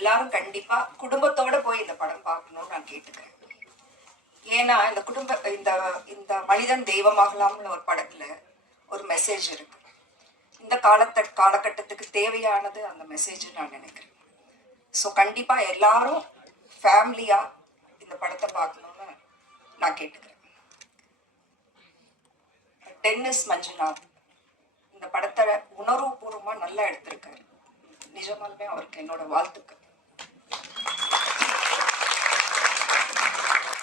எல்லாரும் கண்டிப்பா குடும்பத்தோட போய் இந்த படம் பார்க்கணும்னு நான் கேட்டுக்கிறேன். ஏன்னா இந்த இந்த மனிதன் தெய்வமாகலாம்னு ஒரு படத்துல ஒரு மெசேஜ் இருக்கு. இந்த காலகட்டத்துக்கு தேவையானது அந்த மெசேஜ் நான் நினைக்கிறேன். ஸோ கண்டிப்பா எல்லாரும் ஃபேமிலியா இந்த படத்தை பார்க்கணும்னு நான் கேட்டுக்கிறேன். டென்னிஸ் மஞ்சுநாத் இந்த படத்தை உணர்வுபூர்வமா நல்லா எடுத்திருக்காரு. நிஜமாலுமே அவருக்கு என்னோட வாழ்த்துக்கள்.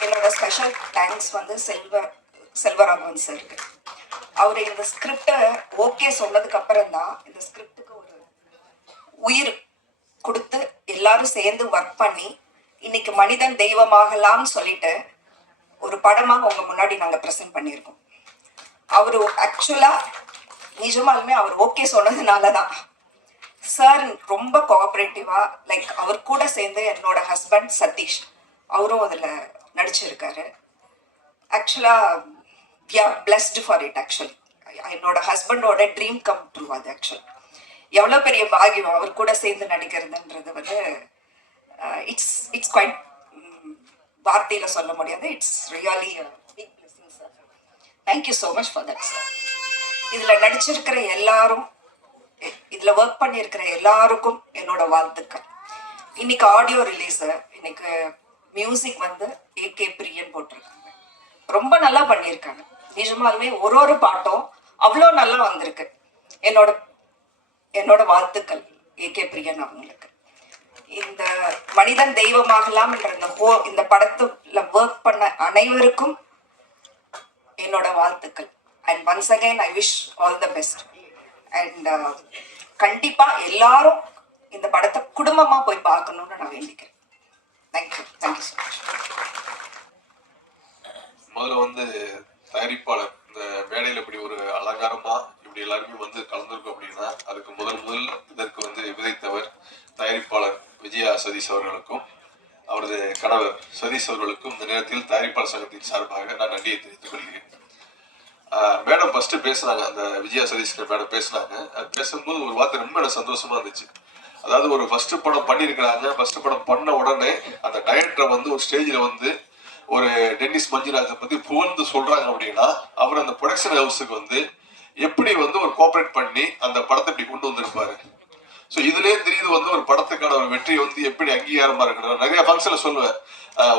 என்னோட ஸ்பெஷல் தேங்க்ஸ் வந்து செல்வராகவன் சாருக்கு. அவர் இந்த ஸ்கிரிப்டை ஓகே சொன்னதுக்கு அப்புறம் தான் இந்த ஸ்கிரிப்டுக்கு ஒரு உயிர் கொடுத்து எல்லாரும் சேர்ந்து ஒர்க் பண்ணி இன்னைக்கு மனிதன் தெய்வமாகலாம்னு சொல்லிட்டு ஒரு படமாக உங்க முன்னாடி நாங்கள் ப்ரெசென்ட் பண்ணியிருக்கோம். அவரு ஆக்சுவலா நிஜமாலுமே அவர் ஓகே சொன்னதுனால தான் சார் ரொம்ப கோஆபரேட்டிவா, லைக் அவர் கூட சேர்ந்து என்னோட ஹஸ்பண்ட் சதீஷ் அவரும் அதில் நடிச்சிருக்காரு. ஆக்சுவலா we are blessed for it. Actually என்னோட ஹஸ்பண்டோட ட்ரீம் கம் ட்ரூ. அது ஆக்சுவலி எவ்வளோ பெரிய பாகியம் அவர் கூட சேர்ந்து நடிக்கிறதுன்றது வந்து இட்ஸ் குவைட் வார்த்தையில் சொல்ல முடியாது. It's really big blessing sir. Thank you so much for that sir. இதில் நடிச்சிருக்கிற எல்லாரும், இதில் ஒர்க் பண்ணியிருக்கிற எல்லாருக்கும் என்னோட வாழ்த்துக்கள். இன்னைக்கு ஆடியோ ரிலீஸு, இன்னைக்கு மியூசிக் வந்து ஏகே பிரியன் போட்டிருக்காங்க. ரொம்ப நல்லா பண்ணியிருக்காங்க. நிஜமாலுமே ஒரு பாட்டும் அவ்வளோ நல்லா வந்திருக்கு. என்னோட வாழ்த்துக்கள் ஏகே பிரியன் அவங்களுக்கு. இந்த மனிதன் தெய்வமாகலாம் என்ற இந்த படத்துல ஒர்க் பண்ண அனைவருக்கும் என்னோட வாழ்த்துக்கள். And once again I wish all the best. And கண்டிப்பா எல்லாரும் இந்த படத்தை குடும்பமா போய் பார்க்கணும்னு நான் வேண்டிக்கிறேன். Thank you so much. முதல்ல வந்து தயாரிப்பாளர் இந்த மேடையில் இப்படி ஒரு அலங்காரமா இப்படி எல்லாருமே வந்து கலந்துருக்கும் அப்படின்னா அதுக்கு முதல் இதற்கு வந்து விதைத்தவர் தயாரிப்பாளர் விஜயா சதீஷ் அவர்களுக்கும் அவரது கணவர் சதீஷ் அவர்களுக்கும் இந்த நேரத்தில் தயாரிப்பாளர் சங்கத்தின் சார்பாக நான் நன்றியை தெரிவித்துக் கொள்கிறேன். மேடம் ஃபர்ஸ்ட் பேசினாங்க, அந்த விஜயா சதீஷ்கர் மேடம் பேசினாங்க. அது பேசும்போது ஒரு வார்த்தை ரொம்ப எனக்கு சந்தோஷமா இருந்துச்சு. அதாவது ஒரு ஃபர்ஸ்ட் படம் பண்ணியிருக்கிறாங்க. ஃபர்ஸ்ட் படம் பண்ண உடனே அந்த டைரக்டரை வந்து ஒரு ஸ்டேஜில் வந்து ஒரு டென்னிஸ் மஞ்சுநாத்தை பத்தி புகழ்ந்து சொல்றாங்க அப்படின்னா அவர் அந்த ப்ரொடக்ஷன் ஹவுஸுக்கு வந்து எப்படி வந்து ஒரு கோஆபரேட் பண்ணி அந்த படத்தை இப்படி கொண்டு வந்திருப்பாரு. ஸோ இதுலேயே தெரியுது வந்து ஒரு படத்துக்கான ஒரு வெற்றி வந்து எப்படி அங்கீகாரமா இருக்கணும். நிறைய ஃபங்க்ஷன்ல சொல்லுவேன்,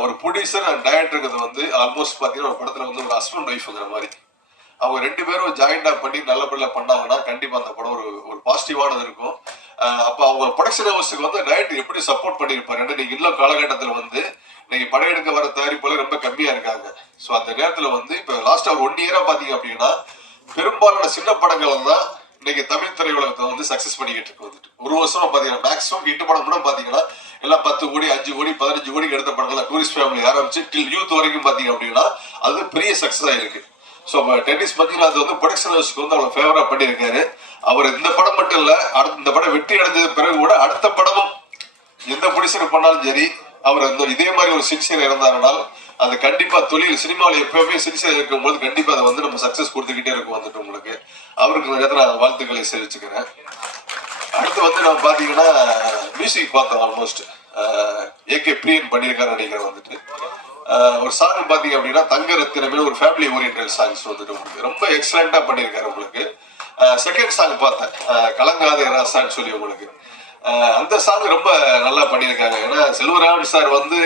ஒரு ப்ரொடியூசர் அண்ட் டைரக்டருங்கிறது வந்து ஆல்மோஸ்ட் பார்த்தீங்கன்னா ஒரு படத்துல வந்து ஒரு ஹஸ்பண்ட் ஒய்ஃப்ங்கிற மாதிரி அவங்க ரெண்டு பேரும் ஜாயிண்டா பண்ணி நல்லபடியாக பண்ணாங்கன்னா கண்டிப்பா அந்த படம் ஒரு பாசிட்டிவானது இருக்கும். அப்போ அவங்க ப்ரொடக்ஷன் ஹவுஸுக்கு வந்து டைரக்டர் எப்படி சப்போர்ட் பண்ணியிருப்பாரு. நீங்க இன்னும் காலகட்டத்தில் வந்து நீங்க படம் எடுக்க வர தயாரிப்பாளர் ரொம்ப கம்மியா இருக்காங்க. ஸோ அந்த நேரத்தில் வந்து இப்போ லாஸ்ட் ஒரு 1 இயரா பாத்தீங்க அப்படின்னா பெரும்பாலான சின்ன படங்கள் தான் இன்னைக்கு தமிழ் திரையுலகத்தை வந்து சக்சஸ் பண்ணிக்கிட்டு இருக்கு. வந்துட்டு ஒரு வருஷமா பாத்தீங்கன்னா மேக்ஸிமம் 8 படம் கூட பாத்தீங்கன்னா எல்லாம் 10 கோடி 5 கோடி 15 கோடிக்கு எடுத்த படங்கள் டூரிஸ்ட் ஃபேமிலி ஆரம்பிச்சு டில் யூத் வரைக்கும் பாத்தீங்க அப்படின்னா அது பெரிய சக்சஸ் ஆயிருக்கு. ஸோ டென்னிஸ் மஞ்சுநாத் வந்து ப்ரொடக்ஷன் ஹவுஸ்க்கு வந்து அவ்வளோ ஃபேவரா பண்ணியிருக்காரு. அவர் இந்த படம் மட்டும் இல்ல, இந்த படம் வெற்றி அடைஞ்சது பிறகு கூட அடுத்த படமும் எந்த ப்ரொடியூசர் பண்ணாலும் சரி அவர் இதே மாதிரி ஒரு சின்சியர் இருந்தாருனால் அது கண்டிப்பா தொழில் சினிமாவில் எப்பவுமே சின்சியர் இருக்கும்போது கண்டிப்பா அதை வந்து நம்ம சக்சஸ் கொடுத்துக்கிட்டே இருக்கும். வந்துட்டு உங்களுக்கு அவருக்கு நேரத்தில் நான் வாழ்த்துக்களை தெரிவிச்சுக்கிறேன். அடுத்து வந்து நம்ம பாத்தீங்கன்னா மியூசிக் பார்த்தோம். ஆல்மோஸ்ட் ஏகே பிரியன் பண்ணியிருக்காரு நினைக்கிறேன். வந்துட்டு ஒரு சாங் பாத்தீங்க அப்படின்னா தங்க ரத்தினமே ஒரு ஃபேமிலி ஓரியன்டல் சாங்ஸ் வந்துட்டு உங்களுக்கு ரொம்ப எக்ஸலண்டா பண்ணியிருக்காரு. உங்களுக்கு செகண்ட் சாங் பார்த்தேன், கலங்காத ராசான்னு சொல்லி உங்களுக்கு அந்த சாங் ரொம்ப நல்லா பண்ணியிருக்காங்க. ஏன்னா செல்வராகவன் சார் வந்து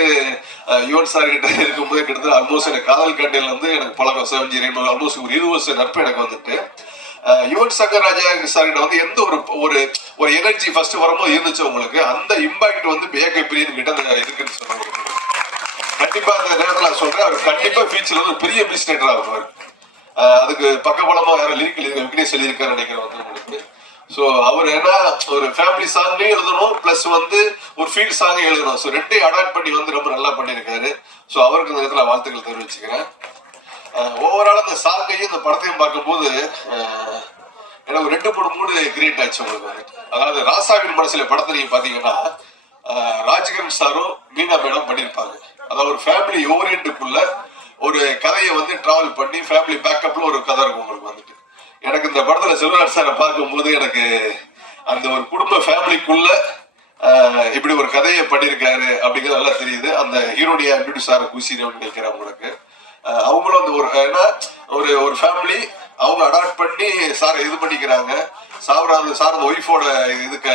யுவன் சார் கிட்ட இருக்கும்போது கிட்டத்தட்ட ஆல்மோஸ்ட் எனக்கு காதல் கண்டையில் வந்து எனக்கு பழக்கம் 7 ஆல்மோஸ்ட் ஒரு 20 வருஷம் நட்பு எனக்கு வந்துட்டு யுவன் சங்கர் ராஜா சார் கிட்ட வந்து எந்த ஒரு எனர்ஜி ஃபர்ஸ்ட் வரும்போது இருந்துச்சு உங்களுக்கு அந்த இம்பாக்ட் வந்து ஏகே பிரியன் கிட்ட இருக்குன்னு சொன்னாங்க. கண்டிப்பா அந்த நேரத்தில் நான் சொல்றேன், அவர் கண்டிப்பா ஃபியூச்சர்ல வந்து பெரிய பிசினேட்டர் ஆகுவார். அதுக்கு பக்கபலமா வேற லிரிக்கல் விக்னேஷ் எழுதியிருக்காரு நினைக்கிறேன் வந்து உங்களுக்கு. ஸோ அவர் ஏன்னா ஒரு ஃபேமிலி சாங்கே எழுதணும் பிளஸ் வந்து ஒரு ஃபீல்ட் சாங்கே எழுதணும். ஸோ ரெண்டையும் அடாப்ட் பண்ணி வந்து ரொம்ப நல்லா பண்ணியிருக்காரு. ஸோ அவருக்கு இந்த இடத்துல வாழ்த்துக்கள் தெரிவிச்சுக்கிறேன். ஓவரால் அந்த சாங்கையும் இந்த படத்தையும் பார்க்கும்போது எனக்கு 2-3 மூடு கிரியேட் ஆச்சு உங்களுக்கு வந்துட்டு. அதாவது ராசாவின் மனசுல படத்தை நீங்க பாத்தீங்கன்னா ராஜ்கிரண் சாரும் மீனா மேடம் பண்ணியிருப்பாங்க. அதாவது ஒரு ஃபேமிலி ஓரியன்ட்டுக்குள்ள ஒரு கதையை வந்து டிராவல் பண்ணி ஃபேமிலி பேக்கப்ல ஒரு கதை இருக்கும் உங்களுக்கு வந்துட்டு. எனக்கு இந்த படத்துல செல்வராஜ் சாரை பார்க்கும்போது எனக்கு அந்த ஒரு குடும்ப ஃபேமிலிக்குள்ள இப்படி ஒரு கதையை பண்ணியிருக்காரு அப்படிங்கிறது நல்லா தெரியுது. அந்த ஹீரோனியா இன்ட்ரடியூஸ் ஆகிற குசின்னு நினைக்கிறேன் அவங்களுக்கு. அவங்களும் அந்த ஒரு ஏன்னா ஒரு ஃபேமிலி அவங்க அடாப்ட் பண்ணி சார் இது பண்ணிக்கிறாங்க. சார் அந்த ஒய்ஃபோட இதுக்கு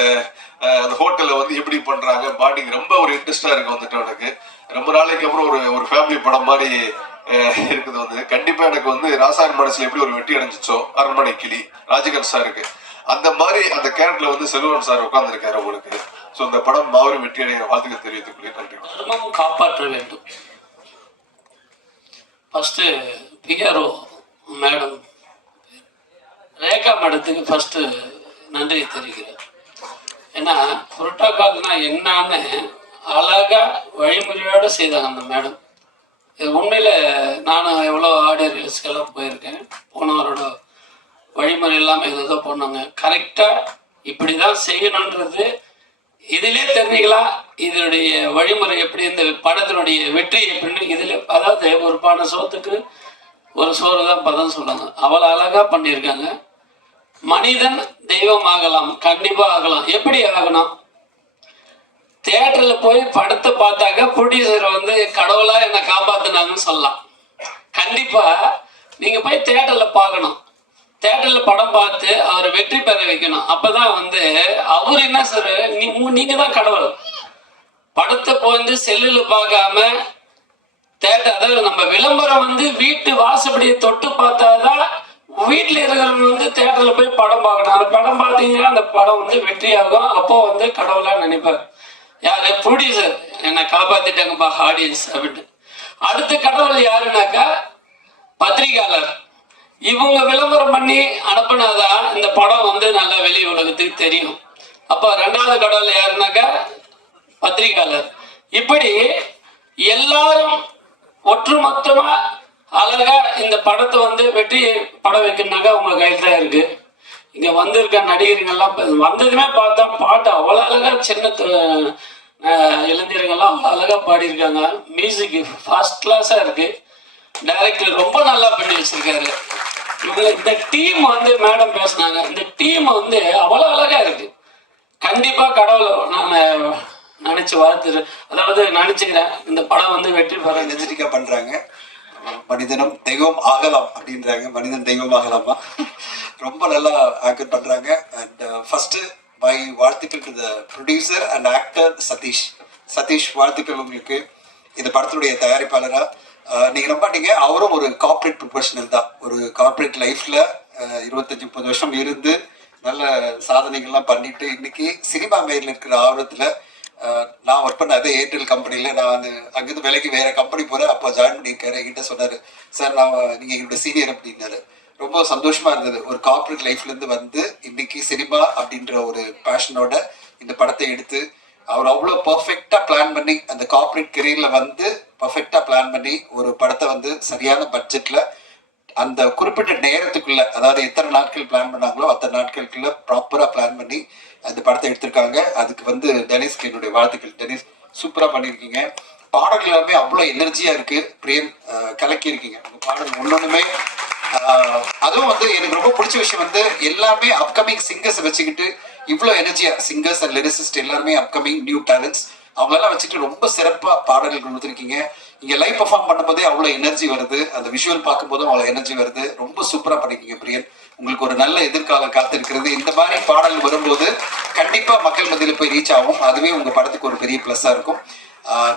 அந்த ஹோட்டலில் வந்து எப்படி பண்றாங்க பாண்டிங் ரொம்ப ஒரு இன்ட்ரெஸ்டா இருக்கு வந்துட்டு எனக்கு. ரொம்ப நாளைக்கு அப்புறம் ஒரு ஃபேமிலி படம் மாதிரி இருக்குது வந்து. கண்டிப்பா எனக்கு வந்து ராசாயன் மனசுல எப்படி ஒரு வெற்றி அடைஞ்சிச்சோ அரண்மனை கிளி ராஜகன் சாருக்கு அந்த மாதிரி அந்த கேரக்டர்ல வந்து செல்வன் சார் உட்கார்ந்துருக்காரு உங்களுக்கு. ஸோ இந்த படம் மாபெரும் வெற்றி அடைய வாழ்த்துக்கள் தெரிவித்துக் நன்றி. குடும்பமும் காப்பாற்ற வேண்டும். ஃபர்ஸ்ட் பிஆர்ஓ மேடம் ரேகா மேடத்துக்கு ஃபர்ஸ்ட் நன்றி தெரிவிக்கிறேன். ஏன்னா புரோட்டோகால்னா என்னன்னு அழகா வழிமுறையோடு செய்தாங்க அந்த மேடம். இது உண்மையில் நானும் எவ்வளோ ஆடியோ ரிலீஸ்க்கெல்லாம் போயிருக்கேன். போனவரோட வழிமுறை இல்லாமல் ஏதோ போனாங்க. கரெக்டாக இப்படி தான் செய்யணுன்றது இதிலே தெரிஞ்சுக்கலாம். இதனுடைய வழிமுறை எப்படி, இந்த படத்தினுடைய வெற்றி எப்படின்னு இதில். அதாவது ஒரு பானை சோத்துக்கு ஒரு சோறு தான் பதம் சொல்லுவாங்க. அவ்வளோ அழகாக பண்ணியிருக்காங்க. மனிதன் தெய்வம் ஆகலாம், கண்டிப்பாக ஆகலாம். எப்படி ஆகணும்? தியேட்டரில் போய் படத்தை பார்த்தாக்க ப்ரொடியூசர் வந்து கடவுளாக என்னை காப்பாற்றினாங்கன்னு சொல்லலாம். கண்டிப்பாக நீங்கள் போய் தியேட்டரில் பார்க்கணும். தியேட்டரில் படம் பார்த்து அவர் வெற்றி பெற வைக்கணும். அப்போ தான் வந்து அவர் என்ன சார், நீங்கள் தான் கடவுள். படத்தை போய் செல்லில் பார்க்காம தியேட்டர், அதாவது நம்ம விளம்பரம் வந்து வீட்டு வாசப்படியை தொட்டு பார்த்தாதான் வீட்டில் இருக்கிறவங்க வந்து தியேட்டரில் போய் படம் பார்க்கணும். அந்த படம் பார்த்தீங்கன்னா அந்த படம் வந்து வெற்றி ஆகும். அப்போ வந்து கடவுளாக நினைப்பார். யாரு? ப்ரொடியூசர் என்னை காப்பாத்திட்டாங்கப்பா ஆடியன்ஸ் அப்படின்ட்டு. அடுத்த கடவுள் யாருனாக்கா பத்திரிகையாளர். இவங்க விளம்பரம் பண்ணி அனுப்பினாதான் இந்த படம் வந்து நல்லா வெளி உலகத்துக்கு தெரியும். அப்போ ரெண்டாவது கடவுள் யாருனாக்கா பத்திரிகையாளர். இப்படி எல்லாரும் ஒற்றுமொத்தமா அழகா இந்த படத்தை வந்து வெற்றி படம் வைக்கணுனாக்கா உங்க கையில் தான் இருக்கு. இங்க வந்திருக்க நடிகர்கள்லாம் வந்ததுமே பார்த்தா பாட்டு அவ்வளோ அழகா, சின்ன இளைஞர்கள்லாம் அவ்வளோ அழகா பாடியிருக்காங்க. மியூசிக் ஃபர்ஸ்ட் கிளாஸா இருக்கு. டைரக்டர் ரொம்ப நல்லா பண்ணி வச்சிருக்காரு. இந்த டீம் வந்து மேடம் பேசினாங்க, இந்த டீம் வந்து அவ்வளோ அழகா இருக்கு. கண்டிப்பா கடவுளை நான் நினைச்சு வாழ்த்துரு, அதாவது நினைச்சுக்கிறேன் இந்த படம் வந்து வெற்றி பெற. எனர்ஜெட்டிக்கா பண்றாங்க. மனிதனும் தெய்வம் ஆகலாம் அப்படின்றாங்க. மனிதன் தெய்வம் ஆகலாமா? ரொம்ப நல்லா ஆக்ட் பண்றாங்க. அண்ட் ஃபர்ஸ்ட் மை வாழ்த்துக்கள் to the producer and actor Sathish. வாழ்த்துக்கள் உங்களுக்கு. இந்த படத்தினுடைய தயாரிப்பாளரா நீங்க நம்பாட்டீங்க, அவரும் ஒரு கார்பரேட் ப்ரொஃபஷனல் தான். ஒரு கார்பரேட் லைஃப்ல 25-30 வருஷம் இருந்து நல்ல சாதனைகள்லாம் பண்ணிட்டு இன்னைக்கு சினிமா மேல இருக்கிற ஆர்வத்துல, நான் ஒர்க் பண்ண அதே ஏர்டெல் கம்பெனியில் நான் வந்து அங்கேருந்து விலைக்கு வேற கம்பெனி போகிறேன். அப்போ ஜாயின் பண்ணியிருக்காரு. என்கிட்ட சொன்னார், சார் நீங்கள் எங்களோட சீனியர் அப்படின்னாரு. ரொம்ப சந்தோஷமா இருந்தது. ஒரு கார்பரேட் லைஃப்லேருந்து வந்து இன்னைக்கு சினிமா அப்படின்ற ஒரு பேஷனோட இந்த படத்தை எடுத்து அவர் அவ்வளோ பர்ஃபெக்டாக பிளான் பண்ணி அந்த கார்பரேட் கெரியரில் வந்து பர்ஃபெக்டாக பிளான் பண்ணி ஒரு படத்தை வந்து சரியான பட்ஜெட்டில் அந்த குறிப்பிட்ட நேரத்துக்குள்ள, அதாவது எத்தனை நாட்கள் பிளான் பண்ணாங்களோ அத்தனை நாட்களுக்குள்ள ப்ராப்பராக பிளான் பண்ணி அந்த படத்தை எடுத்திருக்காங்க. அதுக்கு வந்து டெனிஸ்க்கு என்னுடைய வாழ்த்துக்கள். டெனிஸ் சூப்பராக பண்ணியிருக்கீங்க. பாடல்கள் எல்லாமே அவ்வளோ எனர்ஜியா இருக்கு. பிரியன் கலக்கி இருக்கீங்க உங்க பாடல் ஒன்னொன்னுமே. அதுவும் வந்து எனக்கு ரொம்ப பிடிச்ச விஷயம் வந்து எல்லாமே அப்கமிங் சிங்கர்ஸ் வச்சுக்கிட்டு இவ்வளோ எனர்ஜியா, சிங்கர்ஸ் அண்ட் லிரிசிஸ்ட் எல்லாருமே அப்கமிங் நியூ டேலண்ட்ஸ், அவங்களெல்லாம் வச்சுட்டு ரொம்ப சிறப்பாக பாடல்கள் கொடுத்துருக்கீங்க. இங்கே லைவ் பர்ஃபார்ம் பண்ணும்போதே அவ்வளோ எனர்ஜி வருது. அந்த விஷுவல் பார்க்கும்போதும் அவ்வளோ எனர்ஜி வருது. ரொம்ப சூப்பராக பண்ணிருக்கீங்க பிரியன். உங்களுக்கு ஒரு நல்ல எதிர்காலம் காத்திருக்கிறது. இந்த மாதிரி பாடல் வரும்போது கண்டிப்பா மக்கள் மத்தியில் போய் ரீச் ஆகும். அதுவே உங்க படத்துக்கு ஒரு பெரிய பிளஸ்ஸா இருக்கும்.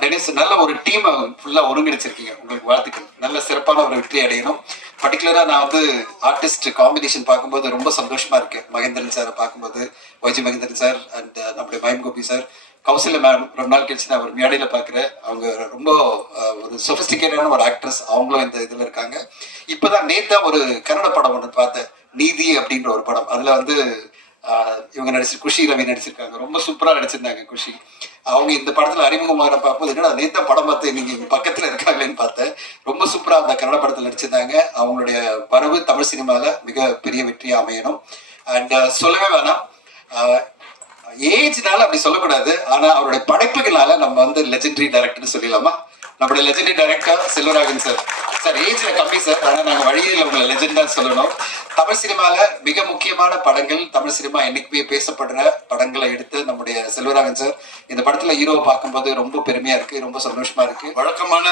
டெனிஸ், நல்ல ஒரு டீமை ஃபுல்லா ஒருங்கிணைச்சிருக்கீங்க. உங்களுக்கு வாழ்த்துக்கள். நல்ல சிறப்பான ஒரு வெற்றி அடையணும். பர்டிகுலரா நான் வந்து ஆர்டிஸ்ட் காம்பினேஷன் பார்க்கும்போது ரொம்ப சந்தோஷமா இருக்கு. மகேந்திரன் சாரை பார்க்கும்போது, வைஜி மகேந்திரன் சார் அண்ட் நம்முடைய மயம் கோபி சார், கௌசல்யா மேம் ரொம்ப நாள் கழிச்சு நான் ஒரு மேடையில பார்க்குறேன். அவங்க ரொம்ப ஒரு சொபிஸ்டிகேட்டான ஒரு ஆக்ட்ரஸ். அவங்களும் இந்த இதுல இருக்காங்க. இப்பதான் நேத்தா ஒரு கன்னட படம் ஒன்று பார்த்தேன், நீதி அப்படின்ற ஒரு படம். அதுல வந்து இவங்க குஷி ரவி நடிச்சிருக்காங்க. ரொம்ப சூப்பரா நடிச்சிருந்தாங்க குஷி. அவங்க இந்த படத்துல அறிமுகமாக பார்க்கும்போது என்னடா நேத்தா படம் பார்த்து நீங்க இங்க பக்கத்துல இருக்காங்களேன்னு பார்த்தேன். ரொம்ப சூப்பரா அந்த கன்னட படத்துல நடிச்சிருந்தாங்க. அவங்களுடைய வரவு தமிழ் சினிமால மிக பெரிய வெற்றியா அமையணும். அண்ட் சொல்லவே வேணாம், ஏஜ்னால அப்படி சொல்லக்கூடாது, ஆனா அவருடைய படைப்புகளால நம்ம வந்து லெஜெண்டரி டைரக்டர்னு சொல்லிடலாமா? நம்மளுடைய legendary director Selvaraghavan sir. Sir ஏஜ்ல கம்மி சார், ஆனா நாங்க வழியில் உங்களை லெஜெண்டா சொல்லணும். தமிழ் சினிமால மிக முக்கியமான படங்கள், தமிழ் சினிமா என்னைக்குமே பேசப்படுற படங்களை எடுத்து நம்முடைய செல்வராகவன் சார் இந்த படத்துல ஹீரோவை பார்க்கும்போது ரொம்ப பெருமையா இருக்கு, ரொம்ப சந்தோஷமா இருக்கு. வழக்கமான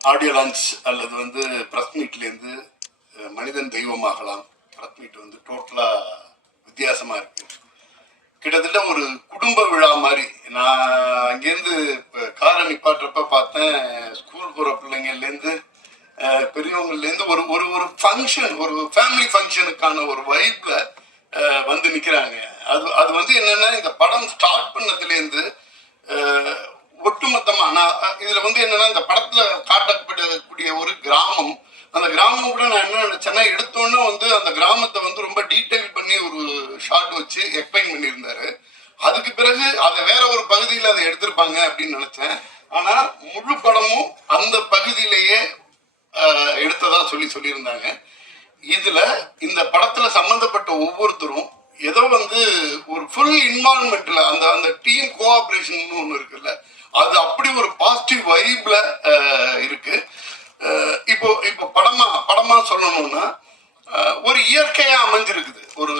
ஆடியோ லான்ச் அல்லது வந்து ப்ரெஸ் மீட்லேருந்து மனிதன் தெய்வமாகலாம் ப்ரெஸ் மீட் வந்து டோட்டலாக வித்தியாசமாக இருக்கு. கிட்டத்தட்ட ஒரு குடும்ப விழா மாதிரி. நான் அங்கேருந்து இப்போ காரை நிப்பாட்டுறப்ப பார்த்தேன், ஸ்கூல் போகிற பிள்ளைங்கள்லேருந்து பெரியவங்கள்லேருந்து ஒரு ஒரு ஒரு ஃபங்க்ஷன், ஒரு ஃபேமிலி ஃபங்க்ஷனுக்கான ஒரு வைப்ல வந்து நிற்கிறாங்க. அது வந்து என்னன்னா, இந்த படம் ஸ்டார்ட் பண்ணதுலேருந்து ஒட்டுமொத்தமா நான் இதுல வந்து என்னன்னா, இந்த படத்துல காட்டப்படக்கூடிய ஒரு கிராமம், அந்த கிராமம் கூட நான் என்ன நினைச்சேன்னா, எடுத்தோன்னே வந்து அந்த கிராமத்தை வந்து ரொம்ப டீட்டெயில் பண்ணி ஒரு ஷார்ட் வச்சு எக்ஸ்பிளைன் பண்ணியிருந்தாரு. அதுக்கு பிறகு அதை வேற ஒரு பகுதியில் அதை எடுத்திருப்பாங்க அப்படின்னு நினைச்சேன். ஆனா முழு படமும் அந்த பகுதியிலேயே எடுத்ததா சொல்லியிருந்தாங்க. இதுல இந்த படத்துல சம்பந்தப்பட்ட ஒவ்வொருத்தரும் ஏதோ வந்து ஒரு ஃபுல் இன்வால்மெண்ட்ல அந்த டீம் கோஆபரேஷன் ஒன்று இருக்குல்ல, அது அப்படி ஒரு பாசிட்டிவ் வைப்ல இருக்கு. இப்போ படமா சொல்லணும்னா ஒரு இயற்கையா அமைஞ்சிருக்குது. ஒரு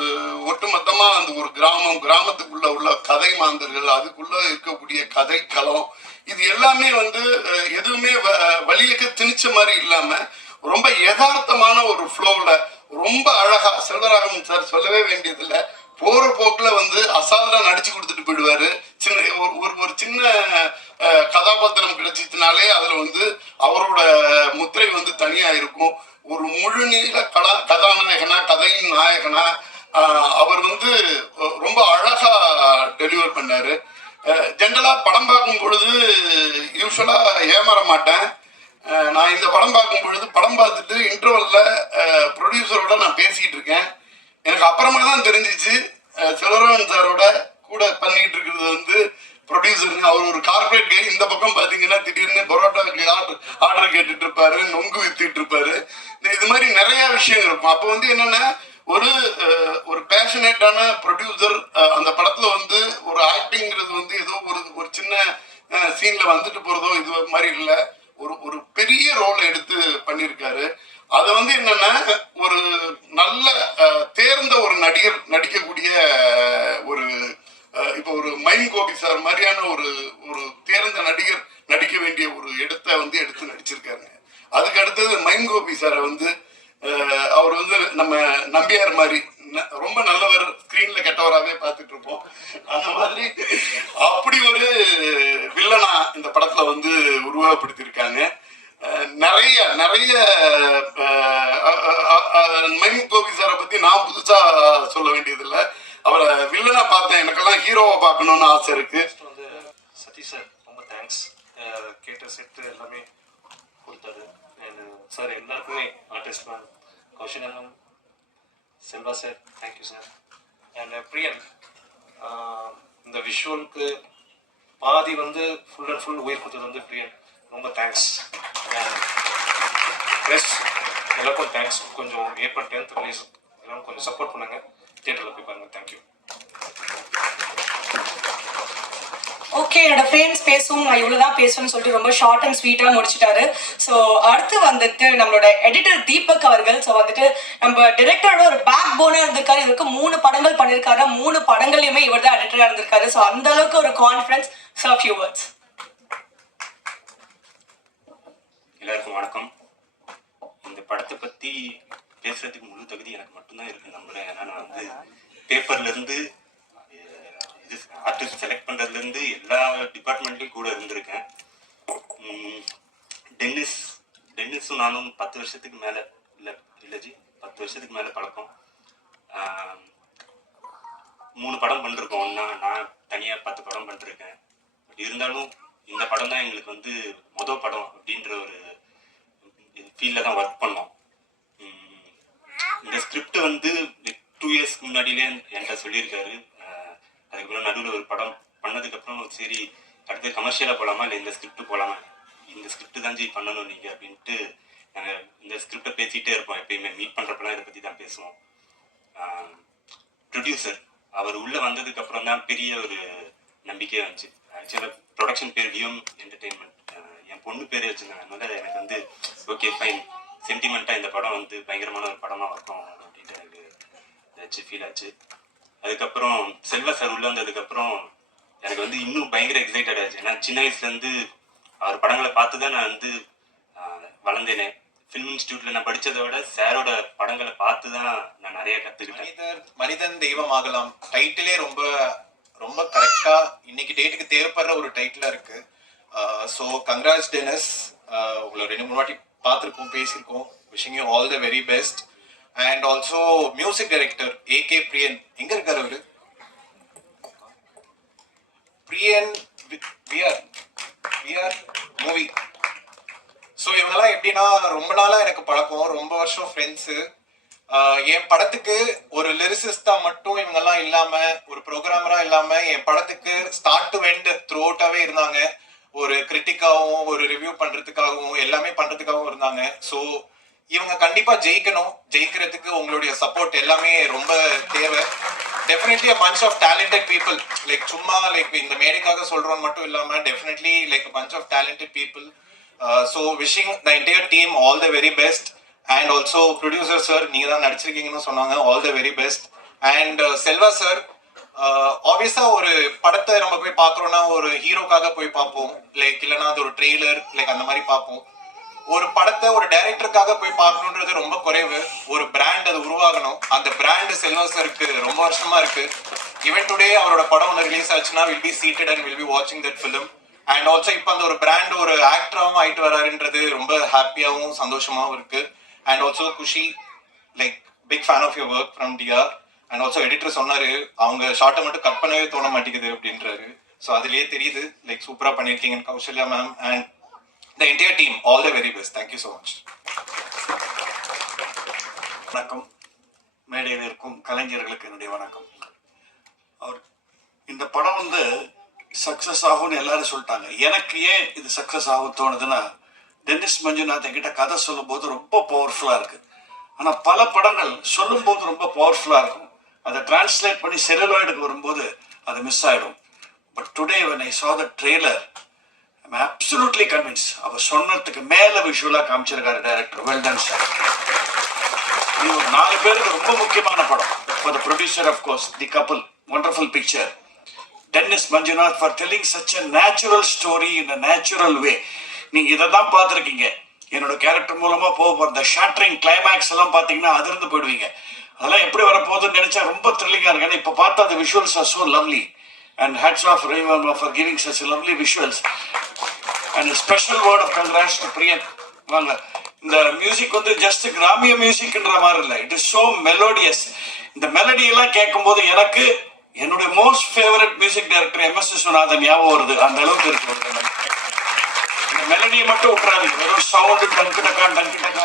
ஒட்டுமொத்தமா அந்த ஒரு கிராமத்துக்குள்ள உள்ள கதை மாந்தர்கள், அதுக்குள்ள இருக்கக்கூடிய கதை களம், இது எல்லாமே வந்து எதுவுமே வழியக்க திணிச்ச மாதிரி இல்லாம ரொம்ப யதார்த்தமான ஒரு ஃப்ளோவில் ரொம்ப அழகா செல்வராகவன் சார் சொல்லவே வேண்டியதில்லை, போற போக்குல வந்து அசால்ட்டா நடிச்சு கொடுத்துட்டு போயிடுவாரு. ஒரு சின்ன கதாபாத்திரம் கிடைச்சிச்சுனாலே அதுல வந்து அவரோட முத்திரை வந்து தனியா இருக்கும். ஒரு முழு நீள கதாநாயகனா, கதையின் நாயகனா அவர் வந்து ரொம்ப அழகா டெலிவர் பண்ணாரு. ஜென்ரலா படம் பார்க்கும் பொழுது யூஸ்வலா ஏமாற மாட்டேன். நான் இந்த படம் பார்க்கும் பொழுது படம் பார்த்துட்டு இன்டர்வல்ல ப்ரொடியூசரோட நான் பேசிக்கிட்டு இருக்கேன். எனக்கு அப்புறமா தான் தெரிஞ்சிச்சு செல்வராகவன் சாரோட கூட பண்ணிட்டு இருக்கிறது வந்து ப்ரொடியூசருங்க. அவர் ஒரு கார்பரேட் கை. இந்த பக்கம் பாத்தீங்கன்னா திடீர்னு பரோட்டாவுக்கு ஆர்டர் கேட்டுட்டு இருப்பாரு, நொங்கு வித்துட்டு இருப்பாரு. இது மாதிரி நிறைய விஷயம் இருக்கும். அப்போ வந்து என்னன்னா, ஒரு பேஷனேட்டான ப்ரொடியூசர் அந்த படத்துல வந்து ஒரு ஆக்டிங்கிறது வந்து ஏதோ ஒரு சின்ன சீன்ல வந்துட்டு போறதோ இது மாதிரி இல்லை, ஒரு பெரிய ரோல் எடுத்து பண்ணியிருக்காரு. அதை வந்து என்னன்னா, ஒரு நல்ல தேர்ந்த ஒரு நடிகர் நடிக்கக்கூடிய ஒரு இப்போ ஒரு மைம் கோபி சார் மாதிரியான ஒரு தேர்ந்த நடிகர் நடிக்க வேண்டிய ஒரு இடத்தை வந்து எடுத்து நடிச்சிருக்காருங்க. அதுக்கு அடுத்தது மைம் கோபி சாரை வந்து அவர் வந்து நம்ம நம்பியார் மாதிரி ரொம்ப நல்லவர், ஸ்கிரீன்ல கெட்டவராகவே பார்த்துட்டு இருப்போம். அந்த மாதிரி அப்படி ஒரு வில்லனா இந்த படத்துல வந்து உருவகப்படுத்தியிருக்காங்க. நிறைய மைம் கோபி சாரை பத்தி நான் புதுசா சொல்ல வேண்டியதில்லை. அவரை வில்லனா பார்த்தேன், எனக்கெல்லாம் ஹீரோவை பார்க்கணும்னு ஆசை இருக்கு. வந்து சதீஷ் சார் ரொம்ப தேங்க்ஸ். கேட்ட செட்டு எல்லாமே கொடுத்தாரு. அண்ட் சார் எல்லாருக்குமே ஆர்டிஸ்ட் மேம், கௌஷினகம், Selva sir, thank you sir. And Priyan இந்த விஷுவலுக்கு பாதி வந்து ஃபுல் அண்ட் ஃபுல் உயிர் கொடுத்தது வந்து பிரியன், ரொம்ப தேங்க்ஸ். ப்ளஸ் எல்லாருக்கும் தேங்க்ஸ். கொஞ்சம் ஏப்ரல் 10th ரிலீஸ் எல்லாரும் கொஞ்சம் சப்போர்ட் பண்ணுங்க, தியேட்டரில் போய் பாருங்க. தேங்க்யூ. ஓகே, என்னோட ஃப்ரெண்ட்ஸ் பேசும், நான் இவ்வளோதான் பேசுவேன்னு சொல்லிட்டு ரொம்ப ஷார்ட் அண்ட் ஸ்வீட்டாக முடிச்சிட்டாரு. ஸோ அடுத்து வந்துட்டு நம்மளோட எடிட்டர் தீபக் அவர்கள். ஸோ வந்துட்டு நம்ம டிரெக்டரோட ஒரு பேக் போனாக இருந்திருக்காரு. இதுக்கு 3 படங்கள் பண்ணியிருக்காரு, 3 படங்களையுமே இவர் தான் எடிட்டராக இருந்திருக்காரு. ஸோ அந்த அளவுக்கு ஒரு கான்ஃபிடன்ஸ். So few words. எல்லாருக்கும் வணக்கம். இந்த படத்தை பற்றி பேசுறதுக்கு முழு தகுதி எனக்கு மட்டும்தான் இருக்கு நம்புறேன். ஏன்னா நான் வந்து பேப்பர்ல இருந்து இது ஆர்டிஸ்ட் செலக்ட் பண்றதுல இருந்து எல்லா டிபார்ட்மெண்ட்லயும் கூட இருந்திருக்கேன். டென்னிஸும் நானும் 10 வருஷத்துக்கு மேல இல்லஜி 10 வருஷத்துக்கு மேல பழக்கம். 3 படம் பண்ணிருக்கோம் ஒன்னா. நான் தனியா 10 படம் பண்ணிருக்கேன். பட் இருந்தாலும் இந்த படம் தான் எங்களுக்கு வந்து மொதல் படம் அப்படின்ற ஒரு ஃபீல்ட்ல தான் ஒர்க் பண்ணோம். இந்த ஸ்கிரிப்ட் வந்து 2 இயர்ஸ்க்கு முன்னாடியிலே என்கிட்ட சொல்லியிருக்காரு. அதுக்கப்புறம் நடுவில் ஒரு படம் பண்ணதுக்கப்புறம் சரி அடுத்து கமர்ஷியலாக போகலாமா இல்லை இந்த ஸ்கிரிப்ட் போகலாமா, இந்த ஸ்கிரிப்ட் தான் பண்ணணும் நீங்கள் அப்படின்ட்டு நாங்கள் இந்த ஸ்கிரிப்டை பேசிகிட்டே இருப்போம். எப்பயுமே மீட் பண்ணுறப்பெல்லாம் இதை பற்றி தான் பேசுவோம். ப்ரொடியூசர் அவர் உள்ளே வந்ததுக்கப்புறம் தான் பெரிய ஒரு நம்பிக்கையே வந்துச்சு. ஆக்சுவலாக ப்ரொடக்ஷன் பேர் விஎம் என்டர்டெயின்மெண்ட், என் பொண்ணு பேரே வச்சுருந்தாங்க. அதனால எனக்கு வந்து ஓகே ஃபைன், சென்டிமெண்ட்டாக இந்த படம் வந்து பயங்கரமான ஒரு படமாக இருக்கும் அப்படின்ட்டு எனக்கு ஆச்சு, ஃபீல் ஆச்சு. அதுக்கப்புறம் செல்வா சார் உள்ளே வந்ததுக்கப்புறம் எனக்கு வந்து இன்னும் பயங்கர எக்ஸைட்டட் ஆச்சு. ஏன்னா சின்ன வயசுலேருந்து அவர் படங்களை பார்த்து தான் நான் வந்து வளர்ந்தேனே. ஃபிலிம் இன்ஸ்டியூட்டில் நான் படித்ததை விட சாரோட படங்களை பார்த்து தான் நான் நிறைய கற்றுக்கிட்டேன். மனிதன் தெய்வம் ஆகலாம் டைட்டிலே ரொம்ப ரொம்ப கரெக்டாக இன்னைக்கு டேட்டுக்கு தேவைப்படுற ஒரு டைட்டிலாக இருக்கு. ஸோ கங்க்ராட்ஸ் டெனிஸ், உங்களை 2-3 வாட்டி பார்த்துருக்கோம், பேசியிருக்கோம். Wishing you all the very best. And also music director AK Priyan, எங்க இருக்காரு அவரு? பிரியன் விஆர் மூவி. ஸோ இவங்கெல்லாம் எப்படின்னா ரொம்ப நாளாக எனக்கு பழக்கம், ரொம்ப வருஷம் ஃப்ரெண்ட்ஸு. என் படத்துக்கு ஒரு லிரிசிஸ்டா மட்டும் இவங்கெல்லாம் இல்லாம, ஒரு ப்ரோக்ராமரா இல்லாம என் படத்துக்கு ஸ்டார்ட் டு எண்ட் த்ரூ அவுட்டாவே இருந்தாங்க. ஒரு கிரிட்டிக்காகவும் ஒரு ரிவ்யூ பண்றதுக்காகவும் எல்லாமே பண்றதுக்காகவும் இருந்தாங்க. ஸோ இவங்க கண்டிப்பா ஜெயிக்கணும். ஜெயிக்கிறதுக்கு உங்களுடைய சப்போர்ட் எல்லாமே ரொம்ப தேவை. Definitely a bunch of talented people, like சும்மா லைக் இந்த மேடைக்காக சொல்றோம் மட்டும் இல்லாம definitely like a bunch of talented people. So wishing the entire team all the very best. And also producer sir, நீங்க தான் நடிச்சிருக்கீங்கன்னு சொன்னாங்க, all the very best. And Selva sir, obviously ஒரு படத்தை நம்ம போய் பார்க்குறோம்னா ஒரு ஹீரோக்காக போய் பார்ப்போம், லைக் இல்லைன்னா அது ஒரு ட்ரெய்லர் லைக் அந்த மாதிரி பார்ப்போம். ஒரு படத்தை ஒரு டைரக்டருக்காக போய் பார்க்கணுன்றது ரொம்ப குறைவு. ஒரு பிராண்ட் அது உருவாகணும். அந்த பிராண்ட் செல்வா சாருக்கு ரொம்ப வருஷமா இருக்கு. ஈவன் டுடே அவரோட படம் ஒன்று ரிலீஸ் ஆச்சுன்னா will be seated and will be வாட்சிங் தட் ஃபிலிம். அண்ட் ஆல்சோ இப்போ அந்த ஒரு பிராண்ட் ஒரு ஆக்டராகவும் ஆயிட்டு வராருன்றது ரொம்ப ஹாப்பியாகவும் சந்தோஷமாகவும் இருக்கு. And also Kushi, like big fan of your work from TR. And also editor சொன்னாரு அவங்க ஷார்ட்டை மட்டும் கட் பண்ணவே தோண மாட்டேங்குது அப்படின்றாரு. ஸோ அதுலேயே தெரியுது லைக் சூப்பராக பண்ணியிருக்கீங்க Kausalya ma'am and the entire team, all the very best. Thank you so much. வணக்கம். மேடையில் இருக்கும் கலைஞர்களுக்கு என்னுடைய வணக்கம். அவர் இந்த படம் வந்து சக்ஸஸ் ஆகும்னு எல்லாரும் சொல்லிட்டாங்க. எனக்கு ஏன் இது சக்ஸஸ் ஆகும் தோணுதுன்னா, டென்னிஸ் மஞ்சுநாத் என்கிட்ட கதை சொல்லும்போது ரொம்ப பவர்ஃபுல்லாக இருக்குது. ஆனால் பல படங்கள் சொல்லும்போது ரொம்ப பவர்ஃபுல்லாக இருக்கும், அதை டிரான்ஸ்லேட் பண்ணி செல்லுலாய்டுக்கு வரும்போது அது மிஸ் ஆகிடும். But today when I saw the trailer, I'm absolutely convinced. அவர் சொன்னதுக்கு மேலே விஷுவலாக காமிச்சிருக்காரு டைரக்டர். Well done sir. இது ஒரு 4 பேருக்கு ரொம்ப முக்கியமான படம். For the producer, of course, the couple, wonderful picture. Dennis Manjunath for telling such a natural story in a natural way. நீங்கள் இதை தான் பார்த்துருக்கீங்க. என்னோட கேரக்டர் மூலமாக போக இந்த ஷாட்டரிங் கிளைமேக்ஸ் எல்லாம் பார்த்தீங்கன்னா அதிர்ந்து போயிடுவீங்க. அதெல்லாம் எப்படி வரப்போகுதுன்னு நினச்சா ரொம்ப த்ரில்லிங்காக இருக்கு. ஏன்னா இப்போ பார்த்தா the visuals are so lovely. And hats off Ravi for giving such a lovely visuals. And a special word of congrats to Priyan. வாங்க, இந்த மியூசிக் வந்து ஜஸ்ட் கிராமிய மியூசிக்ன்ற மாதிரி இல்லை, இட் இஸ் ஸோ மெலோடியஸ். இந்த மெலடியெல்லாம் கேட்கும்போது எனக்கு என்னுடைய most favourite music director MS Viswanathan ஞாபகம் வருது. அந்த அளவுக்கு இருக்கு. இந்த மெலடியை மட்டும் விட்டுறாதீங்க, வெறும் சவுண்டு டங்கு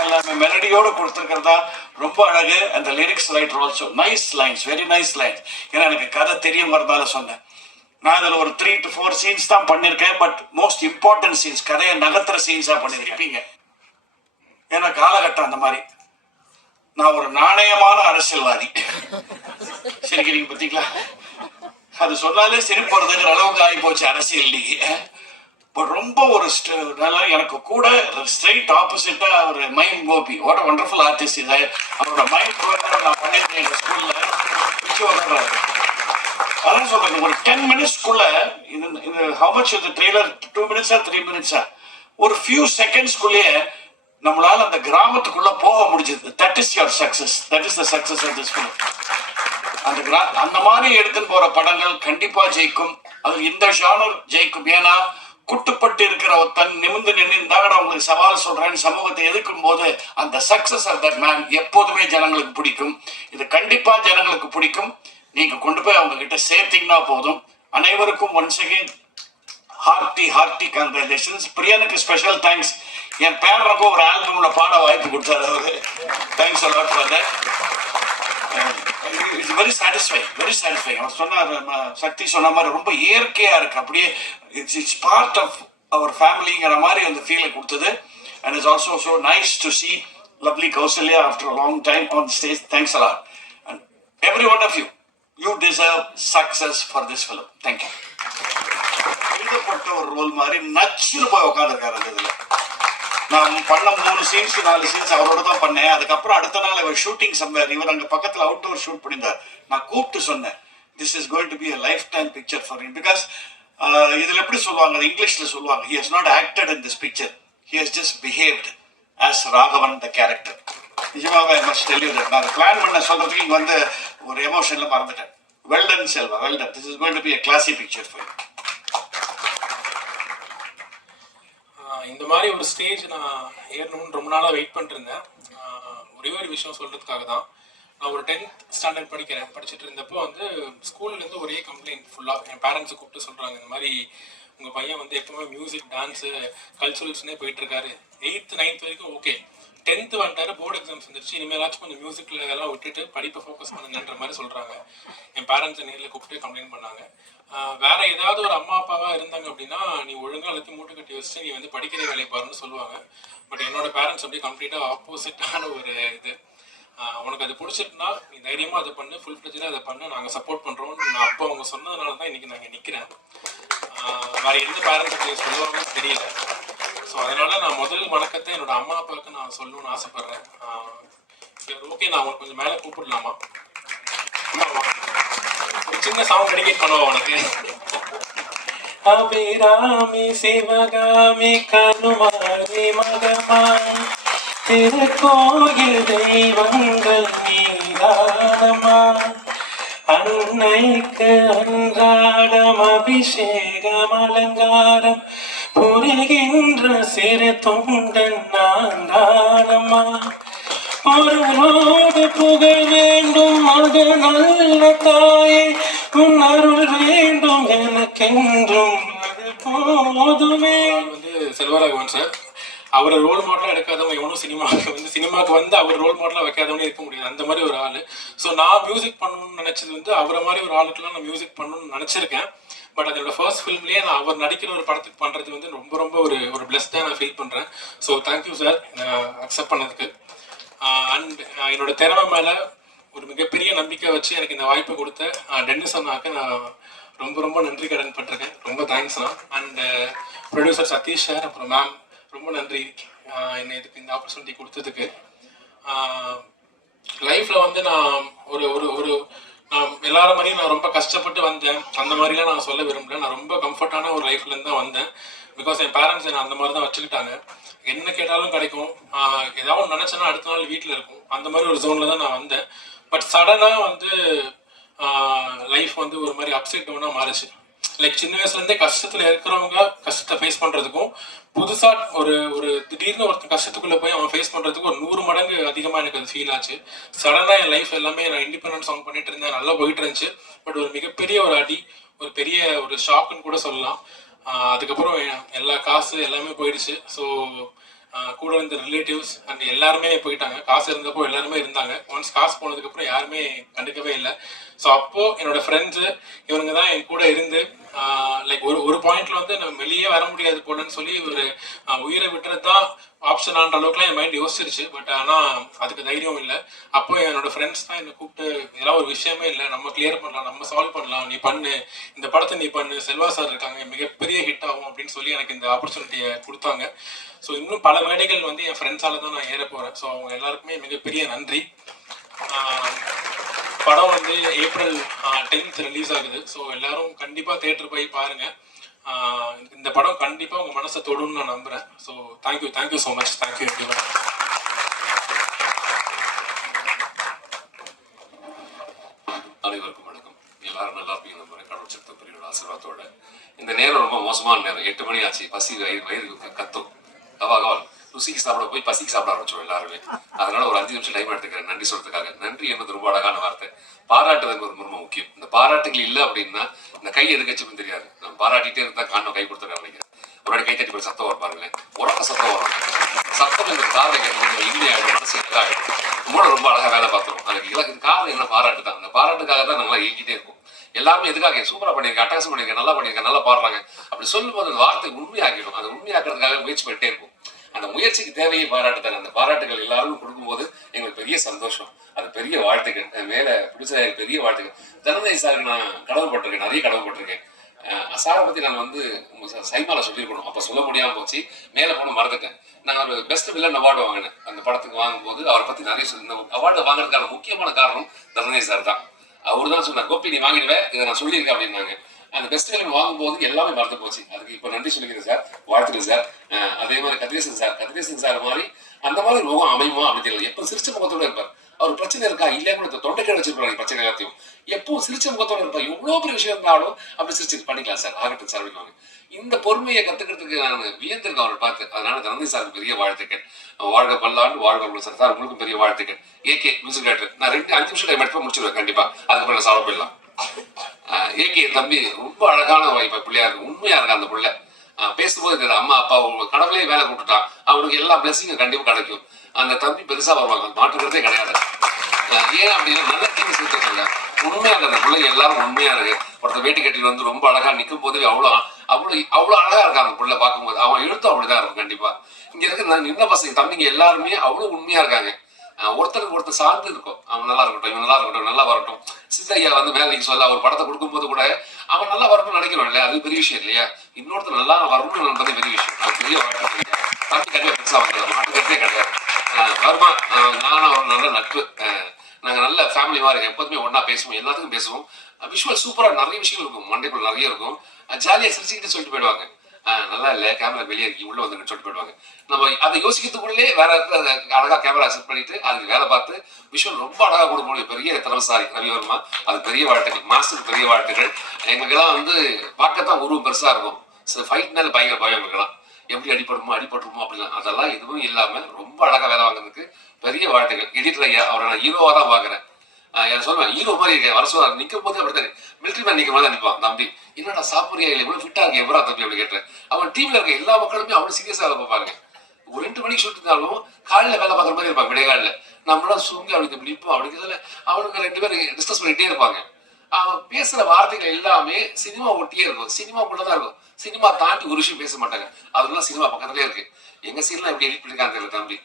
எல்லாமே மெலடியோடு கொடுத்துருக்கிறதா ரொம்ப அழகு. அந்த lyrics writer also nice lines, very nice lines. ஏன்னா எனக்கு கதை தெரியும் வரதால சொன்னேன். நான் இதில் ஒரு 3 to 4 சீன்ஸ் தான் பண்ணியிருக்கேன். பட் மோஸ்ட் இம்பார்ட்டன்ட் சீன்ஸ், கதையை நகர்த்துற சீன்ஸாக பண்ணியிருக்கீங்க. ஏன்னா காலகட்டம் அந்த மாதிரி. நான் ஒரு நாணயமான அரசியல்வாதி. சிரிக்கிறீங்க பார்த்தீங்களா? அது சொன்னாலே சிரிப்பு வருதுங்கிற அளவுக்கு ஆகி போச்சு அரசியல் நீங்க. பட் ரொம்ப ஒரு எனக்கு கூட ஸ்ட்ரைட் ஆப்போசிட்டா ஒரு mime Gopi, what wonderful artist. இது அவரோட மைம் ப்ரோக்ராம் நான் பண்ணியிருக்கேன் எங்கள் ஸ்கூலில். அதான் சொல்றேன், ஒரு 10 மினிட்ஸ்க்குள்ள இது ஹவு மச் இது ட்ரெய்லர் 2 மினிட்ஸா 3 மினிட்ஸா ஒரு ஃபியூ செகண்ட்ஸ்க்குள்ளேயே நம்மளால அந்த கிராமத்துக்குள்ள போக முடிஞ்சது. That is your success. That is the success of this film. அந்த மாதிரி எடுத்துன்னு போற படங்கள் கண்டிப்பா ஜெயிக்கும். அது இந்த ஜானர் ஜெயிக்கும். ஏன்னா குட்டுப்பட்டு இருக்கிற தன் நிமிர்ந்து நின்று இருந்தாங்க உங்களுக்கு சவால் சொல்றேன்னு சமூகத்தை எதிர்க்கும் போது அந்த சக்சஸ் ஆஃப் தட் மேன் எப்போதுமே ஜனங்களுக்கு பிடிக்கும். இது கண்டிப்பா ஜனங்களுக்கு பிடிக்கும். நீங்க கொண்டு போய் அவங்க கிட்ட சேர்த்தீங்கன்னா போதும். அனைவருக்கும் ஒன்ஸ் அகெயின் ஹார்ட்டி கங்க்ராச்சுலேஷன்ஸ். பிரியனுக்கு ஸ்பெஷல் தேங்க்ஸ். என் பேரனுக்கு ஒரு ஆல்பம்ல பாட வாய்ப்பு கொடுத்தாரு அவரு. Thanks a lot for that. It's very satisfying. அவர் சொன்னார், சக்தி சொன்ன மாதிரி ரொம்ப இயற்கையா இருக்கு. அப்படியே இட்ஸ் பார்ட் ஆஃப் அவர் ஃபேமிலிங்கிற மாதிரி அந்த ஃபீலை கொடுத்தது. And it's also so nice to see lovely Kausalya after a long time on the stage. Thanks a lot. And every one of you, you deserve success for this film. Thank you. எழுதப்பட்ட ஒரு role மாதிரி நச்சுன்னு போய் உட்காந்துருக்காரு. இதுல நான் பண்ண 3 scenes 4 scenes அவரோட தான் பண்ணேன். அதுக்கப்புறம் அடுத்த நாள் இவர் ஷூட்டிங் சம்வேர், இவர் அங்கே பக்கத்தில் அவுட்டோர் ஷூட் பண்ணியிருந்தார். நான் கூப்பிட்டு சொன்னேன், this is going to be a lifetime picture for him, because இதில் எப்படி சொல்லுவாங்க, இங்கிலீஷில் சொல்லுவாங்க, he has not acted in this picture, he has just behaved as Raghavan the character. நிஜமாவே I must tell you that. நான் plan பண்ண சொல்றதுக்கு இங்கே வந்து ஒரு எமோஷனில் மறந்துட்டேன். Well done Selva, well done. This is going to be a classy picture for you. இந்த மாதிரி ஒரு ஸ்டேஜ் நான் ஏறணும்னு ரொம்ப நாளாக வெயிட் பண்ணிருந்தேன். ஒரே ஒரு விஷயம் சொல்கிறதுக்காக தான். நான் ஒரு 10th ஸ்டாண்டர்ட் படிச்சுட்டு இருந்தப்போ வந்து ஸ்கூல்லேருந்து ஒரே கம்ப்ளைண்ட் ஃபுல்லாக என் பேரண்ட்ஸை கூப்பிட்டு சொல்கிறாங்க, இந்த மாதிரி உங்கள் பையன் வந்து எப்போவுமே மியூசிக், டான்ஸு, கல்ச்சுரல்ஸ்னே போயிட்டுருக்காரு. 8th 9th வரைக்கும் ஓகே, 10th வந்துட்டாரு, போர்டு எக்ஸாம்ஸ் வந்துருச்சு, இனிமேலாச்சும் கொஞ்சம் மியூசிக்கில் இதெல்லாம் விட்டுட்டு படிப்பை ஃபோக்கஸ் பண்ணுங்கன்ற மாதிரி சொல்கிறாங்க. என் பேரண்ட்ஸை நேரில் கூப்பிட்டு கம்ப்ளைண்ட் பண்ணாங்க. வேற ஏதாவது ஒரு அம்மா அப்பாவாக இருந்தாங்க அப்படின்னா, நீ ஒழுங்காக எல்லாத்தையும் மூட்டை கட்டி வச்சுட்டு நீ வந்து படிக்கிற வேலையை பாருன்னு சொல்லுவாங்க. பட் என்னோட பேரண்ட்ஸ் அப்படியே கம்ப்ளீட்டாக ஆப்போசிட்டான ஒரு இது. உனக்கு அது பிடிச்சிட்டுனா நீ தைரியமாக அதை பண்ணு, ஃபுல் ஃப்ளெஜ்டாக அதை பண்ணு, நாங்கள் சப்போர்ட் பண்ணுறோம்னு நான் அப்போ அவங்க சொன்னதுனால தான் இன்றைக்கி நாங்கள் நிற்கிறேன். வேறு எந்த பேரண்ட்ஸ் அப்படி சொல்லுவாங்கன்னு தெரியல. ஸோ அதனால் நான் முதல் வணக்கத்தை என்னோட அம்மா அப்பாவுக்கு நான் சொல்லணும்னு ஆசைப்பட்றேன். ஓகே, நான் உங்களுக்கு கொஞ்சம் மேலே கூப்பிடலாமா? அம்மாவா, ஒரு சின்ன சாங் டெடிகேட் பண்ணுவா உனக்கு. அபிராமி சிவகாமி கருமாரி மகமாய் திருக்கோயில் தெய்வங்கள் நீதானமா, அன்னைக்கு அன்றாடம் அபிஷேகம் அலங்காரம் புரிகின்ற சிறு தொண்டன் நான் தானம்மா, பொருளோடு புகழ் வேண்டும் அது நல்ல தாயே, உன் அருள் வேண்டும் எனக்கென்றும் அது போதுமே. வந்து செல்வராகவன் சார், அவரை ரோல் மாடலாக எடுக்காதவங்க எவனும் சினிமாவுக்கு வந்து அவர் ரோல் மாடலாக வைக்காதவனே இருக்க முடியாது. அந்த மாதிரி ஒரு ஆள். ஸோ நான் மியூசிக் பண்ணணும்னு நினச்சது வந்து அவரை மாதிரி ஒரு ஆளுக்கெல்லாம் நான் மியூசிக் பண்ணணும்னு நினச்சிருக்கேன். பட் அதோட ஃபர்ஸ்ட் ஃபிலிம்லேயே நான் அவர் நடிக்கிற ஒரு படத்துக்கு பண்ணுறது வந்து ரொம்ப ரொம்ப ஒரு பிளஸ்டாக நான் ஃபீல் பண்ணுறேன். ஸோ தேங்க்யூ சார் அக்செப்ட் பண்ணதுக்கு. அண்ட் என்னோட திறமை மேலே ஒரு மிகப்பெரிய நம்பிக்கை வச்சு எனக்கு இந்த வாய்ப்பை கொடுத்த டென்னிஸ் அண்ணாக்கு நான் ரொம்ப ரொம்ப நன்றி கடன் பட்டிருக்கேன். ரொம்ப தேங்க்ஸ்ண்ணா. அண்ட் ப்ரொடியூசர் சதீஷ் சார், அப்புறம் மேம், ரொம்ப நன்றி என்னை இதுக்கு இந்த ஆப்பர்ச்சுனிட்டி கொடுத்ததுக்கு. லைஃப்பில் வந்து நான் நான் எல்லாரும் மாதிரியும் நான் ரொம்ப கஷ்டப்பட்டு வந்தேன், அந்த மாதிரிலாம் நான் சொல்ல விரும்பல. நான் ரொம்ப கம்ஃபர்டான ஒரு லைஃப்லேருந்து தான் வந்தேன். பிகாஸ் என் பேரண்ட்ஸ் என்னை அந்த மாதிரி தான் வச்சுக்கிட்டாங்க. என்ன கேட்டாலும் கிடைக்கும், ஏதாவது நினச்சேன்னா அடுத்த நாள் வீட்டில் இருக்கும், அந்த மாதிரி ஒரு ஜோனில் தான் நான் வந்தேன். பட் சடனாக வந்து லைஃப் வந்து ஒரு மாதிரி அப்சைட் டவுனாக மாறிச்சு. லைக் சின்ன வயசுலேருந்தே கஷ்டத்தில் இருக்கிறவங்க கஷ்டத்தை ஃபேஸ் பண்ணுறதுக்கும், புதுசாக ஒரு திடீர்னு ஒருத்தர் கஷ்டத்துக்குள்ளே போய் அவன் ஃபேஸ் பண்ணுறதுக்கு ஒரு 100 மடங்கு அதிகமாக எனக்கு அது ஃபீல் ஆச்சு. சடனாக என் லைஃப் எல்லாமே நான் இண்டிபெண்டன்ட் சாங் பண்ணிட்டு இருந்தேன், நல்லா போயிட்டு இருந்துச்சு. பட் ஒரு மிகப்பெரிய ஒரு அடி, ஒரு பெரிய ஒரு ஷாக்குன்னு கூட சொல்லலாம். அதுக்கப்புறம் எல்லா காசு எல்லாமே போயிடுச்சு. ஸோ கூட இருந்த ரிலேட்டிவ்ஸ் அண்ட் எல்லாருமே போயிட்டாங்க. காசு இருந்தப்போ எல்லாருமே இருந்தாங்க, ஒன்ஸ் காசு போனதுக்கப்புறம் யாருமே கண்டுக்கவே இல்லை. ஸோ அப்போது என்னோட ஃப்ரெண்ட்ஸு இவனுங்க தான் என் கூட இருந்து லைக் ஒரு பாயிண்ட்ல வந்து நம்ம வெளியே வர முடியாது போலன்னு சொல்லி ஒரு உயிரை விட்டுறது தான் ஆப்ஷனான்ற அளவுக்குலாம் என் மைண்ட் யோசிச்சிருச்சு. பட் ஆனால் அதுக்கு தைரியம் இல்லை. அப்போ என்னோட ஃப்ரெண்ட்ஸ் தான் என்னை கூப்பிட்டு, இதெல்லாம் ஒரு விஷயமே இல்லை, நம்ம கிளியர் பண்ணலாம், நம்ம சால்வ் பண்ணலாம், நீ பண்ணு, இந்த படத்தை நீ பண்ணு, செல்வா சார் இருக்காங்க, மிகப்பெரிய ஹிட் ஆகும் அப்படின்னு சொல்லி எனக்கு இந்த ஆப்பர்ச்சுனிட்டியை கொடுத்தாங்க. ஸோ இன்னும் பல மேடைகள் வந்து என் ஃப்ரெண்ட்ஸால தான் நான் ஏற போகிறேன். ஸோ அவங்க எல்லாருக்குமே மிகப்பெரிய நன்றி. படம் வந்து April 10th ரிலீஸ் ஆகுது. ஸோ எல்லாரும் கண்டிப்பாக தியேட்டர் போய் பாருங்கள். இந்த படம் கண்டிப்பாக உங்கள் மனசை தொடுன்னு நான் நம்புகிறேன். So thank you so much. Thank you everyone. அனைவருக்கும் வணக்கம். எல்லாரும் நல்லா இருப்பீங்க நம்புறேன், கடவுள் சக்தி பெரிய ஆசீர்வாதத்தோட. இந்த நேரம் ரொம்ப மோசமான நேரம், 8 மணி ஆச்சு, பசி வயிறு கத்தும், கவால் ருசிக்கு சாப்பிட போய் பசிக்கு சாப்பிட ஆரம்பிச்சோம் எல்லாருமே. அதனால ஒரு 5 நிமிஷம் டைம் எடுத்துக்கிறேன் நன்றி சொல்றதுக்காக. நன்றி என்பது ரொம்ப அழகான வார்த்தை. பாராட்டுறது என்பது ரொம்ப முக்கியம். இந்த பாராட்டுகள் இல்லை அப்படின்னா இந்த கை எதுக்கு வச்சுன்னு தெரியாது. நம்ம பாராட்டிட்டே இருந்தா காரணம் கை கொடுத்துருக்காங்க நினைக்கிறேன். ஒரு வாட்டி கை தட்டி போய் சத்தம் வரப்பாருங்களேன், உரக்க சத்தம் வரும். சத்தம் இந்த காதை கேட்டு இனிமையாயிடும், மனசு இதாகிடும். ரொம்ப அழகா வேலை பார்த்துரும். அதுக்கு காரணம் என்ன? பாராட்டு தான். அந்த பாராட்டுக்காக தான் நல்லா இயங்கிட்டே இருக்கும். எல்லாருமே எதுக்காக சூப்பரா பண்ணியிருக்கேன், அட்டகாசம் பண்ணியிருக்கேன், நல்லா பண்ணியிருக்கேன், நல்லா பாடுறாங்க அப்படி சொல்லும் போது அந்த வார்த்தை உண்மையாக்கிடும். அது உண்மையாக்குறதுக்காக முயற்சி பண்ணிட்டே இருக்கும். அந்த முயற்சிக்கு தேவையை பாராட்டு தாங்க. அந்த பாராட்டுகள் எல்லாரும் கொடுக்கும்போது எங்களுக்கு பெரிய சந்தோஷம், அது பெரிய வாழ்த்துக்கள். மேல பிடிச்ச பெரிய வாழ்த்துக்கள். ஜனநாயக சாருக்கு நான் கடவுப்பட்டிருக்கேன், நிறைய கடவுப்பட்டிருக்கேன். சாரை பற்றி நான் வந்து சைமாவில் சொல்லியிருக்கணும், அப்போ சொல்ல முடியாமல் போச்சு, மேலே போன மறந்துட்டேன். நான் ஒரு பெஸ்ட் வில்லன் அவார்டு வாங்கினேன். அந்த படத்துக்கு வாங்கும்போது அவரை பற்றி நிறைய இந்த அவார்டு வாங்குறதுக்கான முக்கியமான காரணம் தர்ணேஷ் சார் தான். அவர் தான் சொன்னார், கோப்பி நீ வாங்கிடுவேன், இதை நான் சொல்லியிருக்கேன் அப்படின்னாங்க. அந்த பெஸ்ட் வில்லன் வாங்கும்போது எல்லாமே மறந்து போச்சு. அதுக்கு இப்போ நன்றி சொல்லிக்கிறேன் சார், வாழ்த்துக்கிறேன் சார். அதே மாதிரி கதிரேசன் சார் மாதிரி அந்த மாதிரி முகம் அமையுமா அப்படின்னு தெரியல. எப்போ சிரிச்ச முகத்தோட இருப்பார். அவர் பிரச்சனை இருக்கா இல்லையா கூட தொண்டைக்கடை வச்சிருப்பாங்க பிரச்சனை எல்லாத்தையும். எப்பவும் சிரிச்ச முகத்தோட இருப்பார். எவ்வளோ பெரிய விஷயம் இருந்தாலும் அப்படி சிரிச்சு பண்ணிக்கலாம் சார், ஆகட்டும் சார் அப்படின்வாங்க. இந்த பொறுமையை கத்துக்கிறதுக்கு நான் வியந்திருக்கேன் அவரை பார்த்து. அதனால தனந்தி சாருக்கு பெரிய வாழ்த்துக்கள். வாழ்க பல்லாண்டு, வாழ்க சார். சார் உங்களுக்கும் பெரிய வாழ்த்துக்கள். AK music director. நான் 5 நிமிஷம் டைம் எடுத்து முடிச்சிடுவேன் கண்டிப்பா. அதுக்கப்புறம் நான் சால்வ் பண்ணலாம். ஏகே தம்பி ரொம்ப அழகான வாய்ப்பா பிள்ளையா இருக்கு, உண்மையா இருக்கு அந்த பிள்ளை. பேசும்போது அம்மா அப்பா கடவுளே வேலை கொடுத்துட்டான், அவனுக்கு எல்லா பிளஸிங்கும் கண்டிப்பா கிடைக்கும். அந்த தம்பி பெருசா வருவாங்க, மாற்றுக்கிறதே கிடையாது. ஏன் அப்படின்னா நல்ல தீங்கு சேர்த்துருக்காங்க. உண்மையா இருக்கு அந்த பிள்ளைங்க எல்லாரும் உண்மையா இருக்கு. ஒருத்தர் வேட்டி கட்டிட்டு வந்து ரொம்ப அழகா நிற்கும் போது அவ்வளோ அழகா இருக்கா அந்த பிள்ளை பார்க்கும்போது. அவன் எழுத்தும் அப்படிதான் இருக்கும் கண்டிப்பா. இங்க இருக்க நான் நின்ன பசங்க தம்பிங்க எல்லாருமே அவ்வளவு உண்மையா இருக்காங்க. ஒருத்தருக்கு ஒருத்தர் சார்ந்து இருக்கும். அவன் நல்லா இருக்கட்டும், இவன் நல்லா இருக்கட்டும், நல்லா வரட்டும். சித்தையா வந்து மேல நீங்க சொல்ல ஒரு படத்தை கொடுக்கும்போது கூட அவன் நல்லா வரணும்னு நினைக்கிறோம் இல்லையா, அது பெரிய விஷயம் இல்லையா. இன்னொருத்தர் நல்லா வரணும்னு நினைப்பதே பெரிய விஷயம். அது பெரிய வாழ்க்கை. தம்பி கண்டிப்பா பெருசா வந்து மாட்டு கட்டே கிடையாது. வருமா நானும் அவர் நல்ல நட்பு. நாங்கள் நல்ல ஃபேமிலி மாதிரி எப்போதுமே ஒன்றா பேசுவோம், எல்லாத்துக்கும் பேசுவோம். விஷுவல் சூப்பராக நிறைய விஷயங்கள் இருக்கும், மண்டைக்குள்ள நிறைய இருக்கும். ஜாலியாக சிரிச்சுக்கிட்டு சொல்லிட்டு போயிடுவாங்க. நல்லா இல்லை கேமரா வெளியே இருக்கி உள்ள வந்து சொல்லிட்டு போயிடுவாங்க. நம்ம அதை யோசிக்கிறதுக்குள்ளே வேற அழகா கேமரா செட் பண்ணிட்டு அதுக்கு வேலை பார்த்து விஷுவல் ரொம்ப அழகாக கொடுக்கக்கூடிய பெரிய திறமசாரி ரவிவர்மா. அது பெரிய வாழ்த்துக்கள், மாஸ்டருக்கு பெரிய வாழ்த்துக்கள். எங்களுக்கெல்லாம் வந்து பார்க்கத்தான் உருவம் பெருசாக இருக்கும். ஃபைட்னால பயங்கர பயம் எங்களுக்கெல்லாம். எப்படி அடிபட்டுருமோ அப்படிலாம் அதெல்லாம் எதுவும் இல்லாமல் ரொம்ப அழகாக வேலை வாங்கினதுக்கு பெரிய வாழ்த்துக்கள். எடிட்டர் ஐயா அவரை நான் ஹீரோவாக தான் பார்க்குறேன். என்ன சொல்லுவேன், ஹீரோ மாதிரி இருக்கேன். வருஷம் நிற்கும் போது அப்படித்தான் மிலிட்ரி மேன் நிற்கும் போது தான் நிற்பான். தம்பி என்னடா சாப்பிட்றியா இல்லை இவ்வளோ ஃபிட்டாக இருக்கு எவ்வளோ தம்பி அப்படி கேட்டேன். அவன் டீமில் இருக்க எல்லா மக்களுமே அவ்வளோ சீரியஸாக வேலை பார்ப்பாங்க. ஒரு 2 மணிக்கு ஷூட் இருந்தாலும் காலையில் வேலை பார்க்குற மாதிரி இருப்பாங்க. விடைகாலில் நம்மளாம் சுருங்கி அவனுக்கு நிற்போம். அப்படிங்கிறதுல அவனுக்கு 2 பேர் டிஸ்கஸ் பண்ணிகிட்டே இருப்பாங்க. அவன் பேசுகிற வார்த்தைகள் எல்லாமே சினிமா ஒட்டியே இருக்கும், சினிமாக்குள்ள தான் இருக்கும். சினிமா தாண்டி ஒரு விஷயம் பேச மாட்டாங்க. அதெல்லாம் சினிமா பக்கத்துலேயே இருக்கு. எங்கள் சீன்லாம் எப்படி எடிட் பண்ணிருக்காங்க தெரியல தம்பி,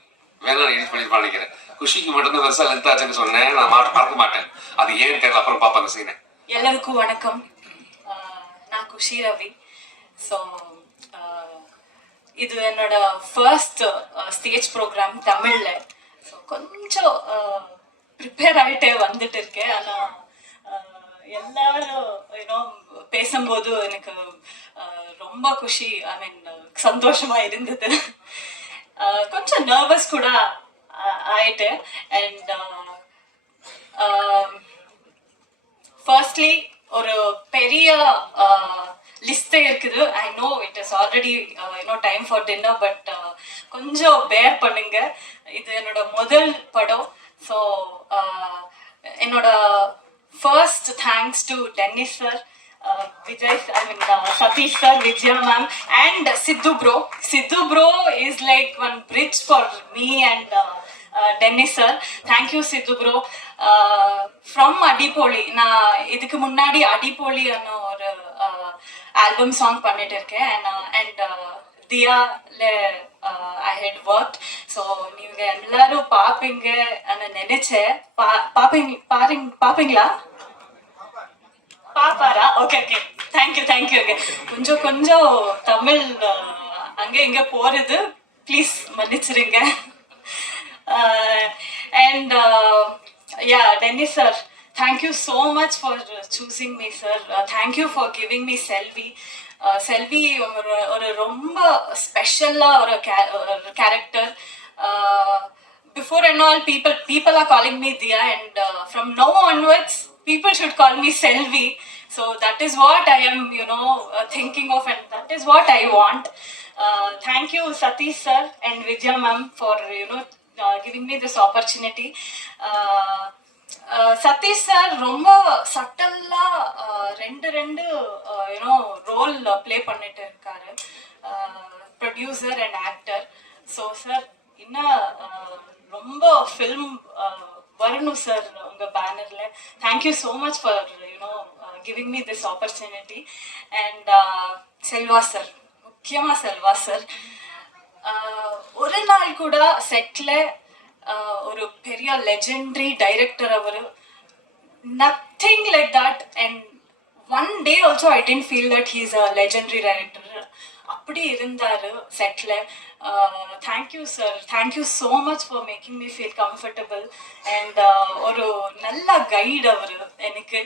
வேணா எடிட் பண்ணிருப்பான்னு நினைக்கிறேன். குஷிக்கு மட்டும்தான் பெருசாக லென்த்தாச்சுன்னு சொன்னேன், நான் பார்க்க மாட்டேன். அது ஏன்னு தெரியல, அப்புறம் பார்ப்பேன் அந்த சீனை. எல்லாருக்கும் வணக்கம். நான் குஷி ரவி. ஸோ இது என்னோட ஃபர்ஸ்ட் ஸ்டேஜ் ப்ரோக்ராம் தமிழில். ஸோ கொஞ்சம் ப்ரிப்பேர் ஆகிட்டே வந்துட்டு இருக்கேன். ஆனால் எல்லாரும் பேசும்போது எனக்கு ரொம்ப குஷி, ஐ மீன் சந்தோஷமா இருந்தது. கொஞ்சம் நர்வஸ் கூட ஆயிட்டு. அண்ட் ஃபர்ஸ்ட்லி ஒரு பெரிய லிஸ்டே இருக்குது. I know it is already time for dinner, but கொஞ்சம் பேர் பண்ணுங்க. இது என்னோட முதல் படம். ஸோ என்னோட first thanks to Dennis sir, Satish sir, Vijaya ma'am and Sidhu bro. Sidhu bro is like one bridge for me and Dennis sir. Thank you Sidhu bro. From Adipoli, na idukku munnadi Adipoli anna or album song பண்ணிட்டு இருக்கேன். and Diya le I had worked. So நீங்க எல்லாரும் பாப்பீங்க அன்னு நினைச்சேன். பாப்பீங்களா? பாப்பாரா? Okay okay, thank you. கொஞ்சம் தமிழ் அங்கே இங்கே போகிறது, ப்ளீஸ் மன்னிச்சிருங்க. and yeah, Dennis sir, thank you so much for choosing me sir. Thank you for giving me Selvi. செல்வி ஒரு ரொம்ப ஸ்பெஷலாக ஒரு character. Before and all, people are calling me Diya, and from now onwards, people should call me Selvi. So that is what I am, thinking of, and that is what I want. Thank you, Satish sir and Vijaya ma'am, for giving me this opportunity. Sathish sir ரொம்ப சட்டலாக ரெண்டு role play பண்ணிட்டு இருக்காரு, producer and actor. So sir இன்னும் ரொம்ப film வரணும் sir உங்கள் பேனரில். Thank you so much for giving me this opportunity. And Selva sir, முக்கியமாக செல்வா சார், ஒரு நாள் கூட செட்டில் ஒரு பெரிய லெஜெண்டரி டைரக்டர் அவர், nothing like that. And one day also I didn't feel that he's a legendary director. அப்படி இருந்தாரு செட்ல. Thank you sir, thank you so much for making me feel comfortable. And ஒரு நல்ல கைடு அவர் எனக்கு.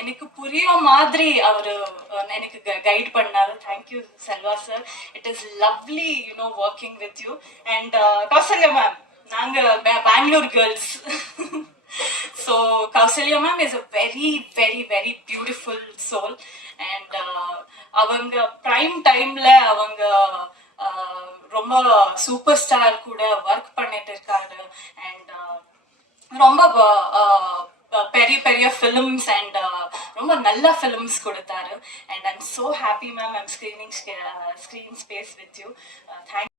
எனக்கு புரிய மாதிரி அவர் எனக்கு கைட் பண்ணாரு. Thank you Selva sir. It is lovely working with you. And Kausalya ma'am, நாங்கள் Bangalore girls. So Kausalya ma'am is a very, very, very beautiful soul. And அவங்க prime timeல அவங்க ரொம்ப சூப்பர் ஸ்டார் கூட ஒர்க் பண்ணிட்டு இருக்காரு. அண்ட் ரொம்ப பெரிய பெரிய ஃபிலிம்ஸ் அண்ட் ரொம்ப நல்ல ஃபிலிம்ஸ் கொடுத்தாரு. And I'm so happy ma'am, I'm screen space with you. Thank